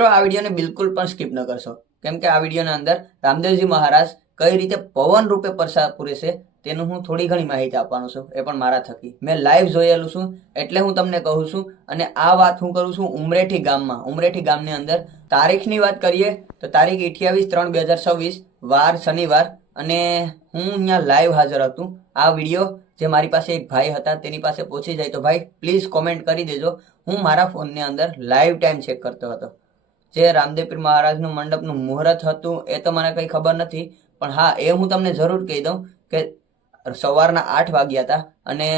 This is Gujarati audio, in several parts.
મિત્રો આ વિડીયોને બિલકુલ પણ સ્કીપ ન કરશો, કેમ કે આ વિડીયોના અંદર રામદેવજી મહારાજ કઈ રીતે પવન રૂપે પ્રસાદ પૂરે છે તેનું હું થોડી ઘણી માહિતી આપવાનો છું, એ પણ મારા થકી. મેં લાઈવ જોયેલું છું એટલે હું તમને કહું છું. અને આ વાત હું કરું છું ઉમરેઠી ગામમાં. ઉમરેઠી ગામની અંદર તારીખની વાત કરીએ તો તારીખ 28/3/2026 વાર શનિવાર, અને હું અહીંયા લાઈવ હાજર હતું. આ વિડીયો જે મારી પાસે એક ભાઈ હતા તેની પાસે પહોંચી જાય તો ભાઈ પ્લીઝ કોમેન્ટ કરી દેજો. હું મારા ફોનની અંદર લાઈવ ટાઈમ ચેક કરતો હતો. જે રામદેવપીર મહારાજનું મંડપનું મુહૂર્ત હતું એ તો મને કંઈ ખબર નથી, પણ હા એ હું તમને જરૂર કહી દઉં કે સવારના 8 વાગ્યા હતા અને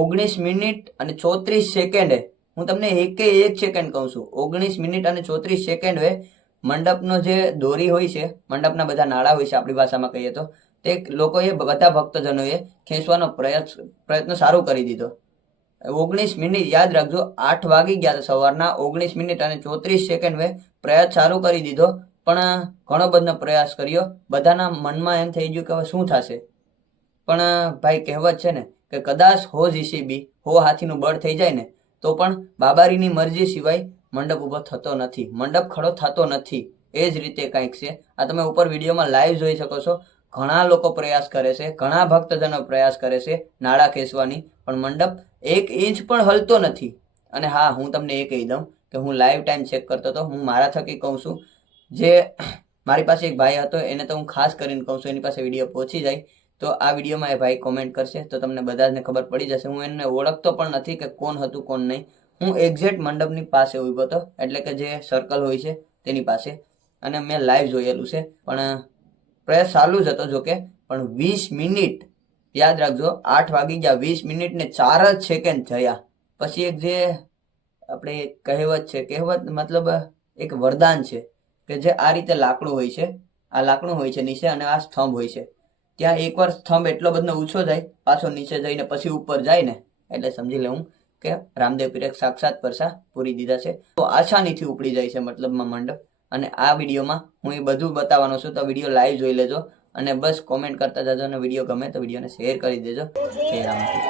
19 મિનિટ અને 34 સેકન્ડે, હું તમને એક સેકન્ડ કહું છું, 19 મિનિટ અને 34 સેકન્ડે મંડપનો જે દોરી હોય છે, મંડપના બધા નાળા હોય છે આપણી ભાષામાં કહીએ તો, તે લોકોએ બધા ભક્તજનોએ ખેંચવાનો પ્રયત્ન સારું કરી દીધો. 19 મિનિટ યાદ રાખજો, 8 વાગી ગયા હતા સવારના, 19 મિનિટ અને 34 સેકન્ડે પ્રયાસ ચાલુ કરી દીધો. પણ ઘણો બધો પ્રયાસ કર્યો. બધાના મનમાં એમ થઈ ગયું કે હવે શું થશે. પણ ભાઈ કહેવત છે ને કે કદાચ હો જીસીબી, હો હાથીનું બળ થઈ જાય ને તો પણ બાબારીની મરજી સિવાય મંડપ ઊભો થતો નથી, મંડપ ખડો થતો નથી. એ જ રીતે કંઈક છે. આ તમે ઉપર વિડીયોમાં લાઈવ જોઈ શકો છો. ઘણા લોકો પ્રયાસ કરે છે, ઘણા ભક્તજનો પ્રયાસ કરે છે નાળા ખેંચવાની, પણ મંડપ 1 ઇંચ પણ હલતો નથી. અને હા, હું તમને એ કહી દઉં કે હું લાઈવ ટાઈમ ચેક કરતો હતો. હું મારા થકી કહું છું, જે મારી પાસે એક ભાઈ હતો એને તો હું ખાસ કરીને કહું છું, એની પાસે વિડીયો પહોંચી જાય તો આ વિડીયોમાં એ ભાઈ કોમેન્ટ કરશે તો તમને બધાને ખબર પડી જશે. હું એને ઓળખતો પણ નથી કે કોણ હતું કોણ નહીં. હું એક્ઝેક્ટ મંડપની પાસે ઊભો હતો, એટલે કે જે સર્કલ હોય છે તેની પાસે, અને મેં લાઈવ જોયેલું છે. પણ પ્રયાસ ચાલુ જ હતો જોકે, પણ 20 મિનિટ યાદ રાખજો, 8 વાગી ગયા, 20 મિનિટ ને 4 જ સેકન્ડ થયા. પછી એક જે આપણે કહેવત છે, કહેવત મતલબ એક વરદાન છે કે જે આ રીતે લાકડું હોય છે, આ લાકડું હોય છે નીચે અને આ સ્તંભ હોય છે. ત્યાં એકવાર સ્તંભ એટલો બધો ઊંચો જાય, પાછો નીચે જઈને પછી ઉપર જાય ને, એટલે સમજી લેવું કે રામદેવ પીરે સાક્ષાત પરસા પૂરી દીધા છે. તો આસાનીથી ઉપડી જાય છે મતલબમાં મંડપ. અને આ વિડીયોમાં હું એ બધું બતાવવાનો છું, તો વિડીયો લાઈવ જોઈ લેજો અને બસ કોમેન્ટ કરતા જજો. અને વિડીયો ગમે તો વિડીયોને શેર કરી દેજો. જય રામપીર.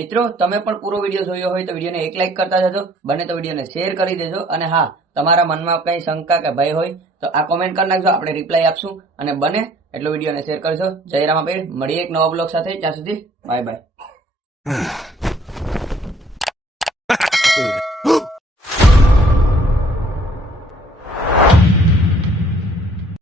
મિત્રો તમે પણ પૂરો વિડીયો જોયો હોય તો વિડીયોને એક લાઈક કરતા જજો, બને તો વિડીયોને શેર કરી દેજો. અને હા, તમારા મનમાં કઈ શંકા કે ભય હોય તો આ કોમેન્ટ કરી નાખજો, આપણે રિપ્લાય આપશું. અને બને એટલો વિડીયોને શેર કરજો. જય રામાપીર. મળીએ એક નવા બ્લોગ સાથે, ત્યાં સુધી બાય બાય.